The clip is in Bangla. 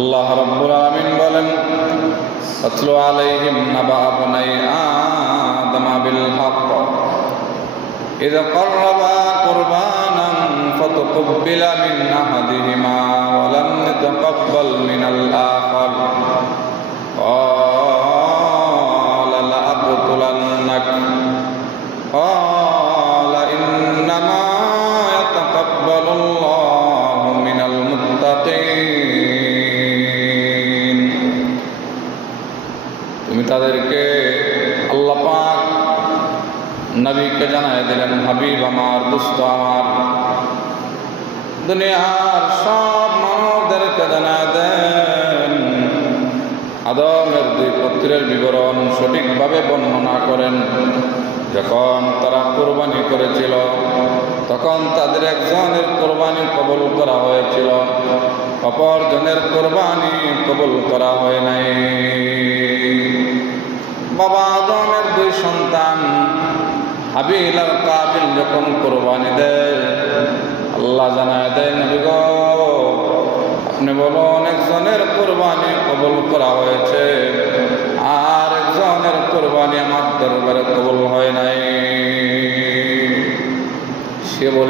আল্লাহ রাব্বুল আলামিন বলেন, আতলু আলাইহিম নাবা বনাই আদম বিল হক إذ قربا قربانا فتقبل من أحدهما ولم يتقبل من الآخر قال لأقتلنك قال إنما يتقبل الله من المتقين তুমি তাদেরকে আল্লাহ পাক নবীকে জানায় দিলেন, হাবিব আমার, দোস্ত আমার, দুনিয়ার সব মানবদেরকে জানায় দেন, আদমের দুই পুত্রের বিবরণ সঠিকভাবে বর্ণনা করেন। যখন তারা কোরবানি করেছিল তখন তাদের একজনের কোরবানি কবুল করা হয়েছিল, অপরজনের কোরবানি কবুল করা হয় নাই। বাবা আদমের দুই সন্তান হাবিল আর কাবিল যখন কোরবানি দেয়, আল্লাহ জানায় দেয়, নবী গো, আপনি বলুন একজনের কোরবানি কবুল করা হয়েছে আর একজনের কোরবানি আমার দরবারে কবুল হয় নাই। সে বলে